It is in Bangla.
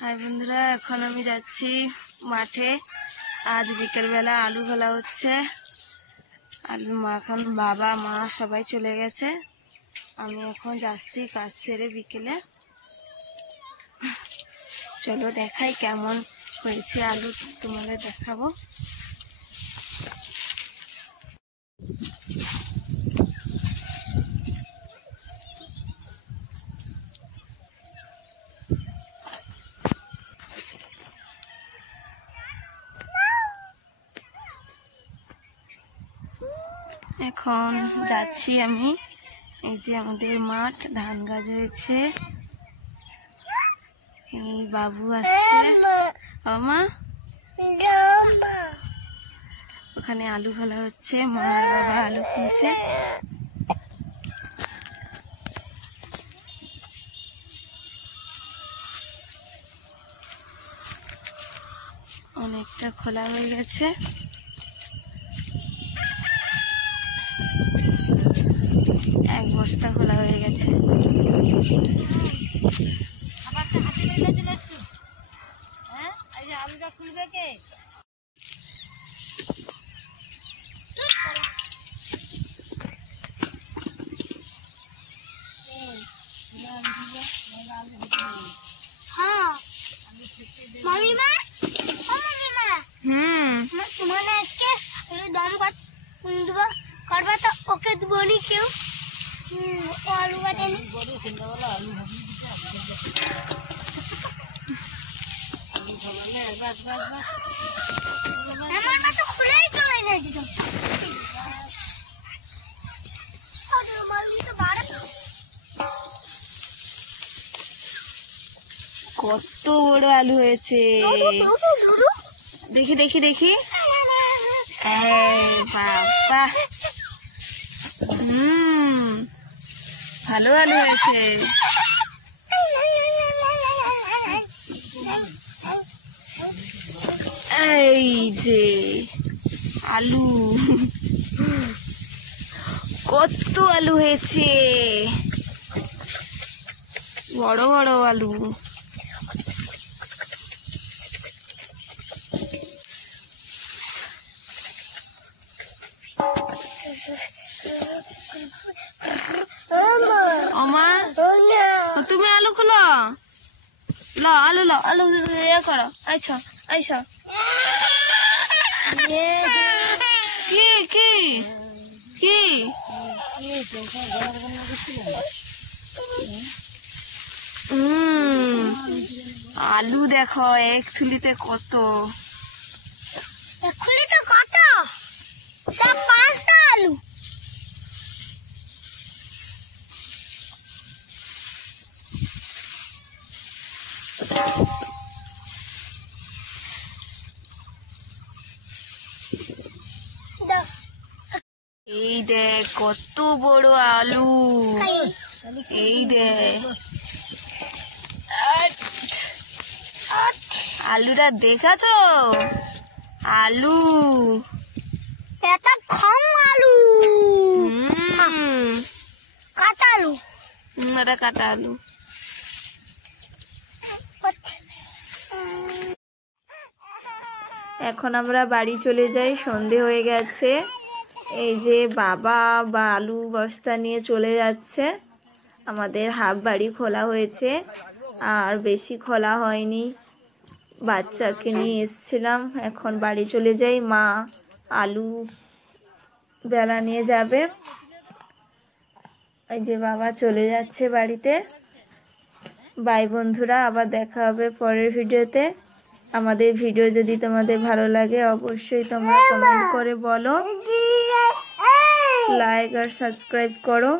হাই বন্ধুরা, এখন আমি যাচ্ছি মাঠে। আজ বিকেলবেলা আলু ফেলা হচ্ছে। আলু এখন বাবা মা সবাই চলে গেছে। আমি এখন যাচ্ছি কাজ সেরে বিকেলে। চলো দেখাই কেমন হয়েছে আলু, তোমাদের দেখাবো। এখন যাচ্ছি আমি। এই যে আমাদের মাঠ, ধান গাছ হয়েছে। এই বাবু আসছে। মা, ওখানে আলু ফেলা হচ্ছে। মা আর বাবা আলু ফেলছে। অনেকটা খোলা হয়ে গেছে। এক বস্তা খোলা হয়ে গেছে। আলুটা খুলবে কে? ওকে বলি কেউ আলু কাটেনি। কত বড় আলু হয়েছে, দেখি দেখি দেখি। বাবা, ভালো আলু হয়েছে। এই যে আলু, কত আলু হয়েছে, বড় বড় আলু। তুমি আলু খোলো, লাও আলু, লাও আলু, ইয়ে করো। আচ্ছা আচ্ছা, কি কি কি আলু দেখো, এক থুলিতে কত। সব 5টা আলু। এই দেখ কত বড় আলু, এই দেখ আলুটা দেখাছো? আলু, এটা খম আলু, কাটা আলু। এটা কাটা আলু। এখন আমরা বাড়ি চলে যাই, সন্ধে হয়ে গেছে। এই যে বাবা আলু বস্তা নিয়ে চলে যাচ্ছে। আমাদের হাফ বাড়ি খোলা হয়েছে, আর বেশি খোলা হয়নি। বাচ্চাকে নিয়ে এসছিলাম। এখন বাড়ি চলে যাই। মা আলু বেলা নিয়ে যাবে। এই যে বাবা চলে যাচ্ছে বাড়িতে। বাই বন্ধুরা, আবার দেখা হবে পরের ভিডিওতে। আমাদের ভিডিও যদি তোমাদের ভালো লাগে অবশ্যই তোমরা কমেন্ট করে বলো, লাইক আর সাবস্ক্রাইব করো।